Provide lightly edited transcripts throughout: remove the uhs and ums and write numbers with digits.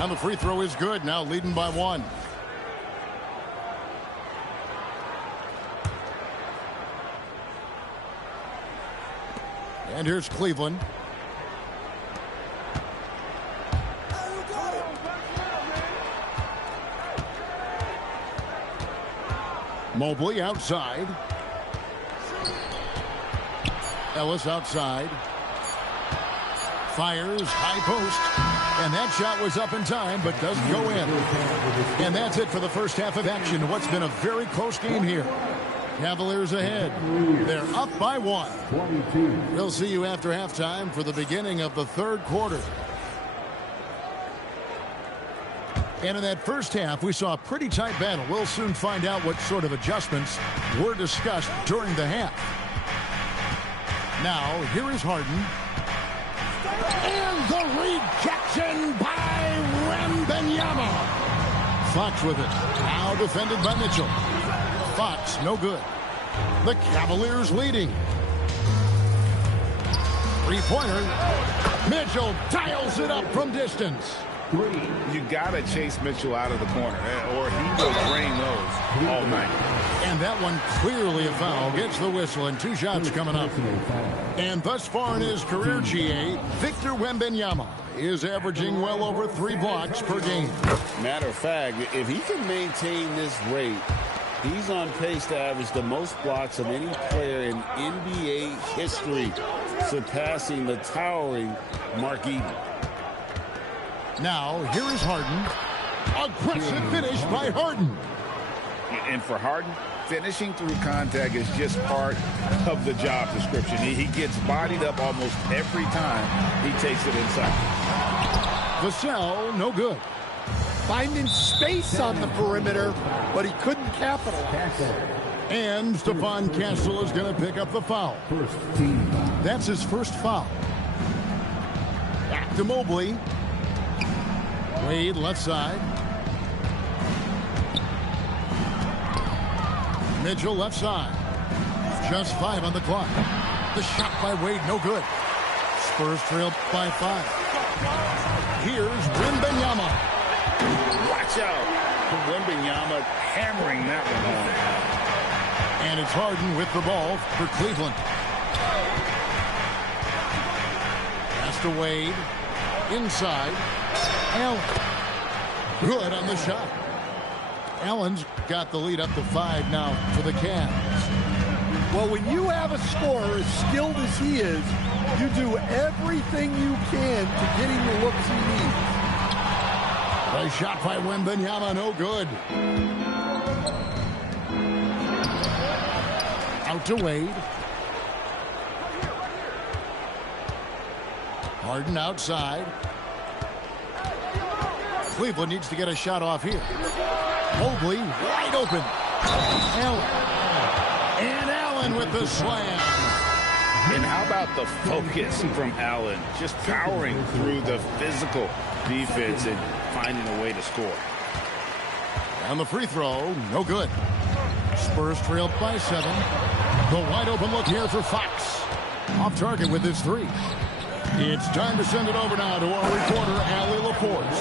And the free throw is good. Now leading by 1. And here's Cleveland. Mobley outside. Ellis outside. Fires, high post. And that shot was up in time, but doesn't go in. And that's it for the first half of action. What's been a very close game here. Cavaliers ahead. They're up by 1. We'll see you after halftime for the beginning of the third quarter. And in that first half, we saw a pretty tight battle. We'll soon find out what sort of adjustments were discussed during the half. Now, here is Harden. And the rejection by Wembanyama. Fox with it. Now defended by Mitchell. Fox, no good. The Cavaliers leading. Three-pointer. Mitchell dials it up from distance. You got to chase Mitchell out of the corner, or he will drain those all night. And that one clearly a foul. Gets the whistle, and 2 shots coming up. And thus far in his career, GA, Victor Wembanyama is averaging well over 3 blocks per game. Matter of fact, if he can maintain this rate, he's on pace to average the most blocks of any player in NBA history, surpassing the towering Mark Eaton. Now, here is Harden. Aggressive finish by Harden. And for Harden, finishing through contact is just part of the job description. He gets bodied up almost every time he takes it inside. Vassell, no good. Finding space on the perimeter, but he couldn't capitalize. And Stephon Castle is going to pick up the foul. That's his first foul. Back to Mobley. Wade left side. Mitchell left side. Just 5 on the clock. The shot by Wade, no good. Spurs trail by 5. Here's Wembanyama. Watch out. Wembanyama hammering that one home. And it's Harden with the ball for Cleveland. Pass to Wade. Inside. Allen. Good on the shot. Allen's got the lead up to 5 now for the Cavs. Well, when you have a scorer as skilled as he is, you do everything you can to get him the looks he needs. The shot by Wembanyama, no good. Out to Wade. Harden outside. Cleveland needs to get a shot off here. Mobley wide open. Allen. And Allen with the slam. And how about the focus from Allen? Just powering through the physical defense and finding a way to score. And the free throw, no good. Spurs trailed by 7. The wide open look here for Fox. Off target with his 3. It's time to send it over now to our reporter, Allie Laporte.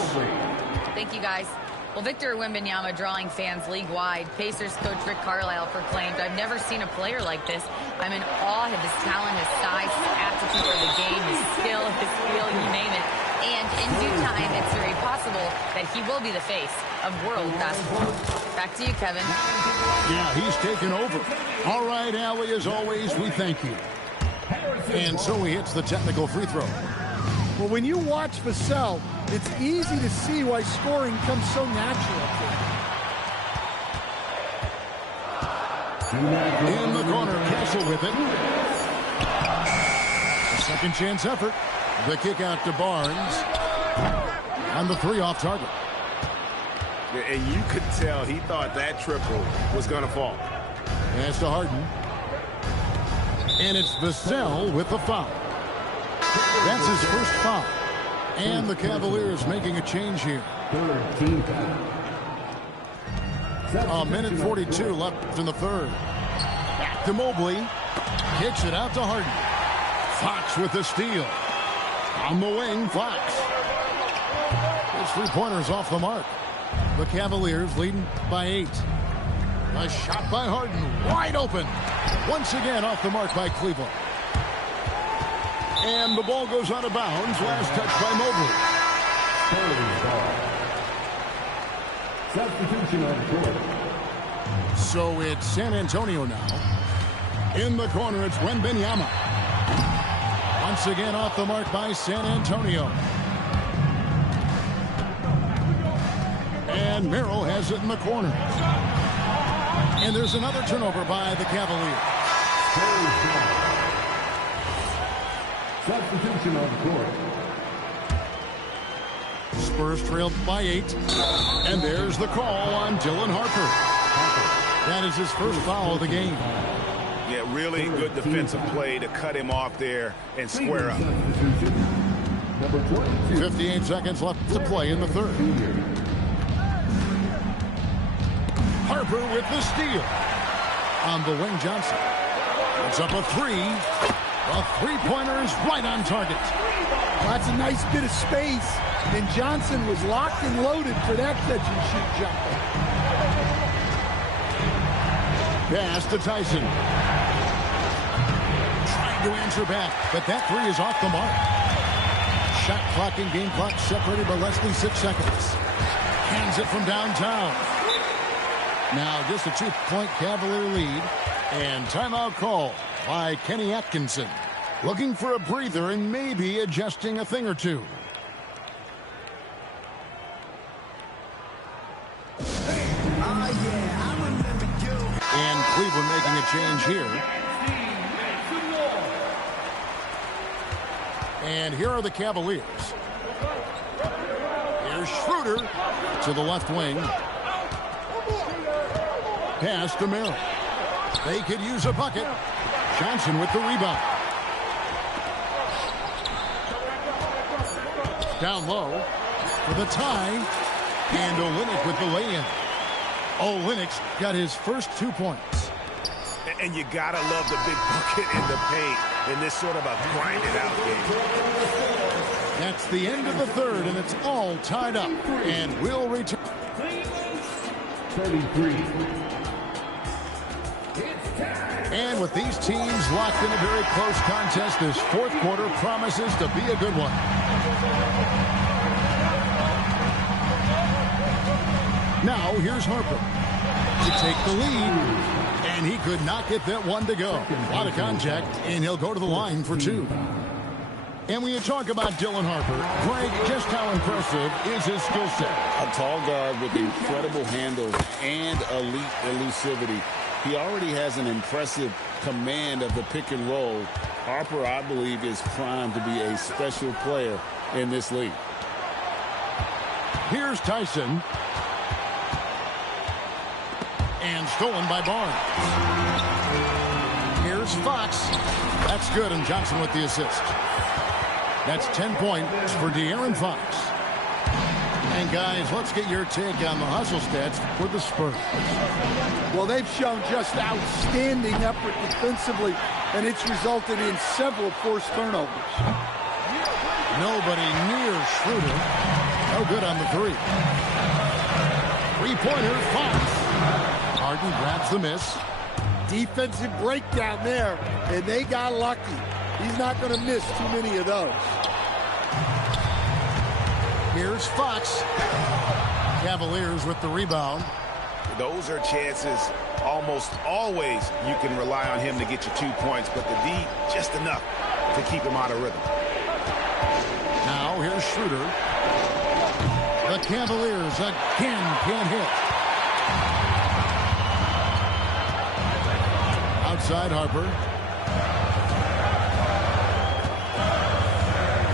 Thank you, guys. Well, Victor Wembanyama drawing fans league-wide. Pacers coach Rick Carlisle proclaimed, "I've never seen a player like this. I'm in awe of his talent, his size, his aptitude for the game, his skill, his feel, you name it. And in due time, it's very possible that he will be the face of world basketball." Back to you, Kevin. Yeah, he's taken over. All right, Allie, as always, we thank you. And so he hits the technical free throw. Well, when you watch Vassell, it's easy to see why scoring comes so natural to him. In the corner, Castle with it. A second chance effort. The kick out to Barnes. On the 3 off target. And you could tell he thought that triple was going to fall. Pass to Harden. And it's Vassell with the foul. That's his first foul. And the Cavaliers making a change here. A minute 42 left in the third. Back to Mobley. Kicks it out to Harden. Fox with the steal. On the wing, Fox. Those three-pointers off the mark. The Cavaliers leading by 8. A shot by Harden, wide open. Once again off the mark by Cleveland. And the ball goes out of bounds. Last touch by Mobley. Substitution on the court. So it's San Antonio now. In the corner, it's Wembanyama. Once again off the mark by San Antonio. And Merrill has it in the corner. And there's another turnover by the Cavaliers. Substitution on the court. Spurs trailed by 8. And there's the call on Dylan Harper. That is his first foul of the game. Yeah, really good defensive play to cut him off there and square up. 58 seconds left to play in the third. Harper with the steal. On the wing, Johnson. It's up a 3. A three-pointer is right on target. That's a nice bit of space. And Johnson was locked and loaded for that catch-and-shoot jumper. Pass to Tyson. Trying to answer back, but that 3 is off the mark. Shot clock and game clock separated by less than 6 seconds. Hands it from downtown. Now just a 2-point Cavalier lead. And timeout call by Kenny Atkinson. Looking for a breather and maybe adjusting a thing or two. And Cleveland making a change here. And here are the Cavaliers. Here's Schroeder to the left wing. Pass to Merrill. They could use a bucket. Johnson with the rebound. Down low for the tie. And Olynyk with the lay-in. Olynyk's got his first 2 points. And you gotta love the big bucket in the paint in this sort of a grind-it-out game. That's the end of the third, and it's all tied up. And we'll return. 33. And with these teams locked in a very close contest, this fourth quarter promises to be a good one. Now here's Harper to take the lead. And he could not get that one to go. A lot of contact, and he'll go to the line for 2. And when you talk about Dylan Harper, Greg, just how impressive is his skill set? A tall guard with incredible handles and elite elusivity. He already has an impressive command of the pick and roll. Harper, I believe, is primed to be a special player in this league. Here's Tyson. And stolen by Barnes. Here's Fox. That's good, and Johnson with the assist. That's 10 points for De'Aaron Fox. And guys, let's get your take on the hustle stats for the Spurs. Well, they've shown just outstanding effort defensively, and it's resulted in several forced turnovers. Nobody near Schroeder. No good on the 3. Three-pointer, Fox. Harden grabs the miss. Defensive breakdown there, and they got lucky. He's not going to miss too many of those. Here's Fox. Cavaliers with the rebound. Those are chances almost always you can rely on him to get you 2 points, but the D, just enough to keep him out of rhythm. Now here's Schroeder. The Cavaliers again can't hit. Outside Harper.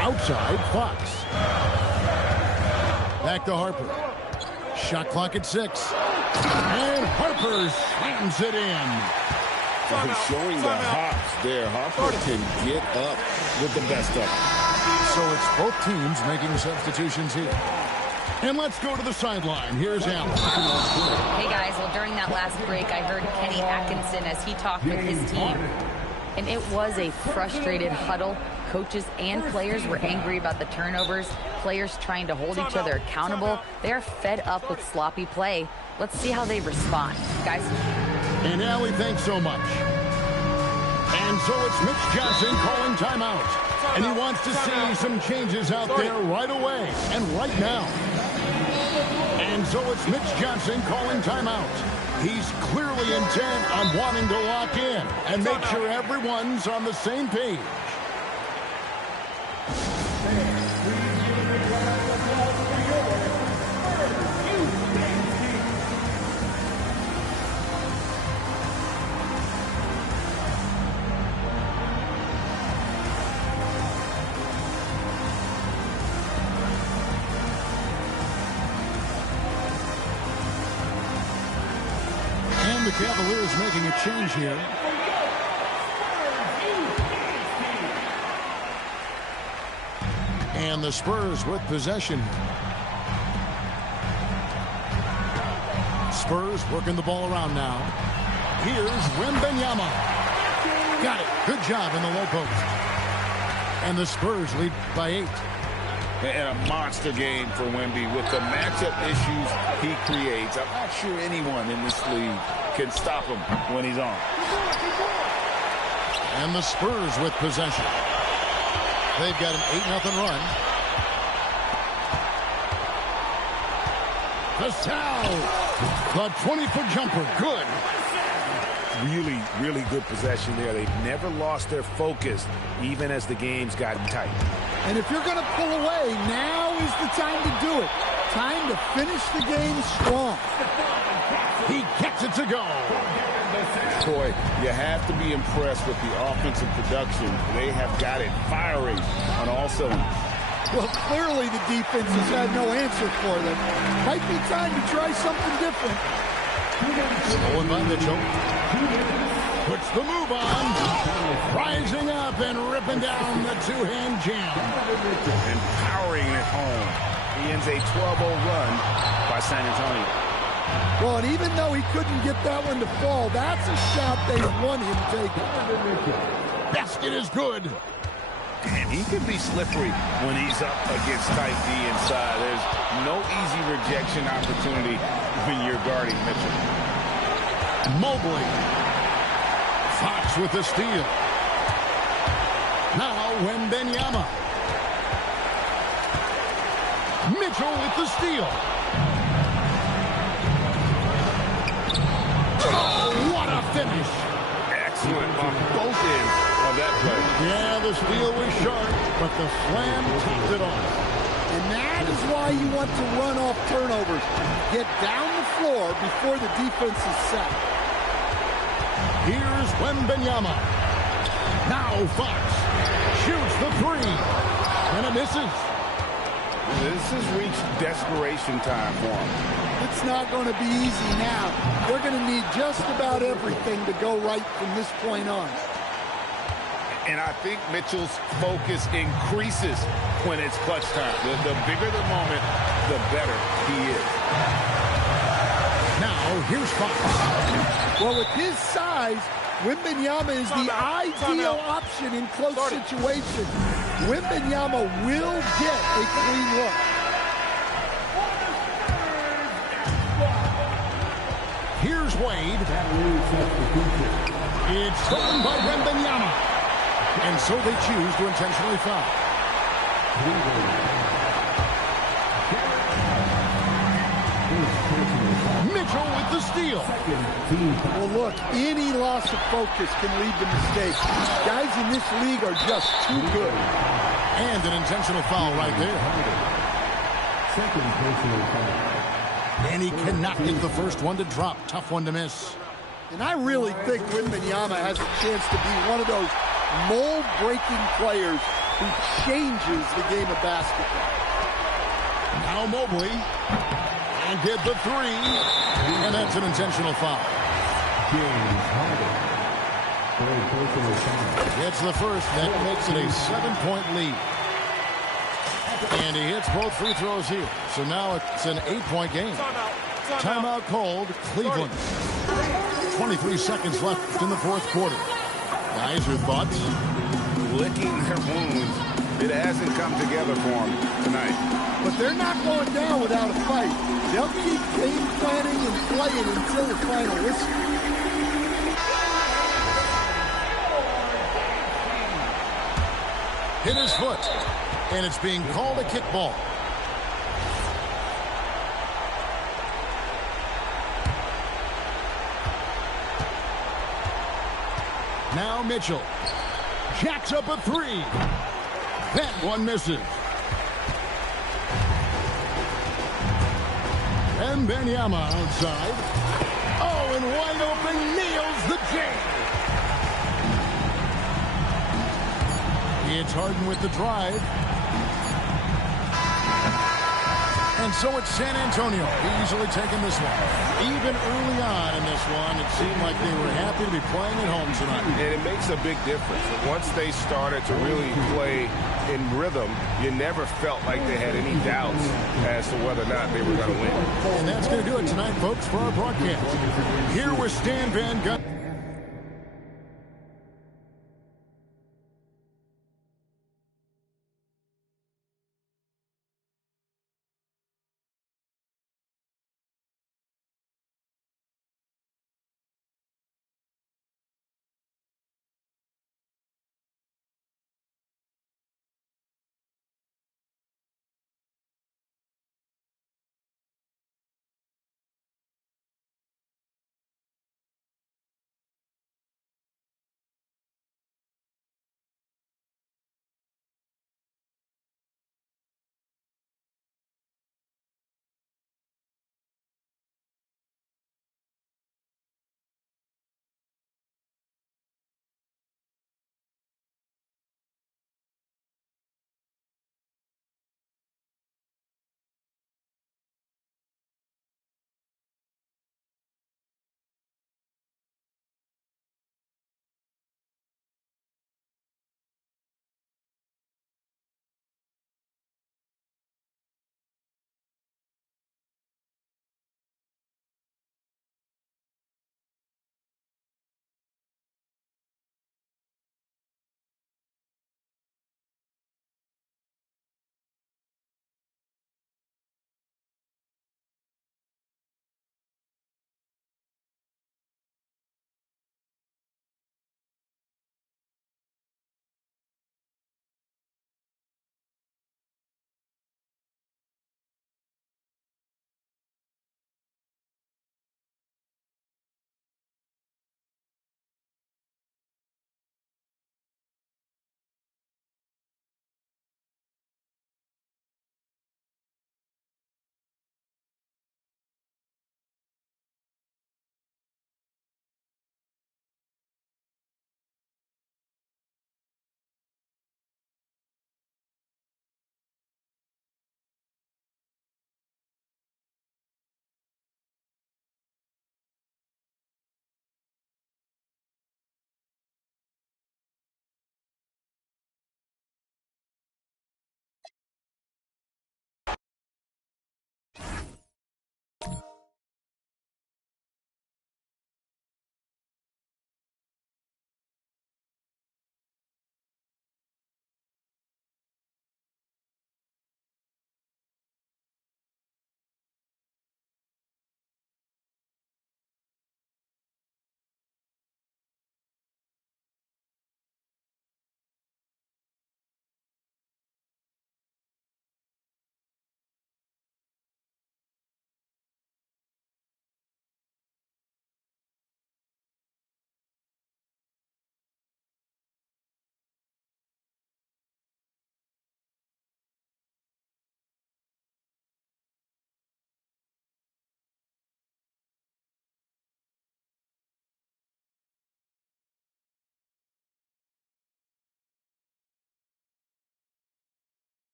Outside Fox. Back to Harper. Shot clock at 6. And Harper slams it in. Showing the hops there. Harper can get up with the best of them. So it's both teams making substitutions here. And let's go to the sideline. Here's Allen. Hey, guys. Well, during that last break, I heard Kenny Atkinson as he talked with his team. And it was a frustrated huddle. coaches and players were angry about the turnovers, players trying to hold each other accountable. They're fed up with sloppy play. Let's see how they respond. Guys. And Allie, thanks so much. And so it's Mitch Johnson calling timeout. And he wants to see some changes out there right away and right now. And so it's Mitch Johnson calling timeout. He's clearly intent on wanting to lock in and make sure everyone's on the same page. The Cavaliers making a change here. And the Spurs with possession. Spurs working the ball around now. Here's Wembanyama. Got it. Good job in the low post. And the Spurs lead by 8. And a monster game for Wemby with the matchup issues he creates. I'm not sure anyone in this league can stop him when he's on. And the Spurs with possession. They've got an 8-0 run. Gasol. The 20-foot jumper. Good. Really, really good possession there. They've never lost their focus, even as the game's gotten tight. And if you're going to pull away, now is the time to do it. Time to finish the game strong. He gets it to go. Boy, you have to be impressed with the offensive production. They have got it firing on all cylinders. Well, clearly the defense has had no answer for them. Might be time to try something different. Stolen by Mitchell. Puts the move on. Rising up and ripping down the two-hand jam. And powering it home. He ends a 12-0 run by San Antonio. Well, and even though he couldn't get that one to fall, that's a shot they want him taking. Basket is good. And he can be slippery when he's up against tight D inside. There's no easy rejection opportunity when you're guarding Mitchell. Mobley. Fox with the steal. Now Wembanyama. Mitchell with the steal. Oh, what a finish. Excellent on both ends of that play. Yeah, the steal was sharp, but the slam topped it off. And that is why you want to run off turnovers. Get down the floor before the defense is set. Here's Wembanyama. Now Fox shoots the three. And it misses. This has reached desperation time for him. It's not going to be easy now. They're going to need just about everything to go right from this point on. And I think Mitchell's focus increases when it's clutch time. The bigger the moment, the better he is. Now, here's Fox. Well, with his size, Wembanyama is the ideal option in close situations. Wembanyama will get a clean look. Here's Wade. It's stolen by Wembanyama. And so they choose to intentionally foul. Mitchell with the steal. Well, look, any loss of focus can lead to mistakes. Guys in this league are just too good. And an intentional foul right there. Second personal foul. And he cannot get the first one to drop. Tough one to miss. And I really think Wembanyama has a chance to be one of those mold-breaking players who changes the game of basketball. Now Mobley. And did the three. And that's an intentional foul. James Harden. Third personal foul. It's the first. That makes it a 7-point lead. And he hits both free throws here. So now it's an 8-point game. Timeout called Cleveland. 23 seconds left in the fourth quarter. Guys, your thoughts? licking their wounds. It hasn't come together for them tonight. But they're not going down without a fight. They'll keep game planning and playing until the final whistle. Hit his foot, and it's being called a kickball. Now Mitchell jacks up a three. That one misses. And Wembanyama outside. Oh, and wide open, nails the J. It's Harden with the drive. And so it's San Antonio easily taking this one. Even early on in this one, it seemed like they were happy to be playing at home tonight. And it makes a big difference. Once they started to really play in rhythm, you never felt like they had any doubts as to whether or not they were going to win. And that's going to do it tonight, folks, for our broadcast. Here with Stan Van Gundy.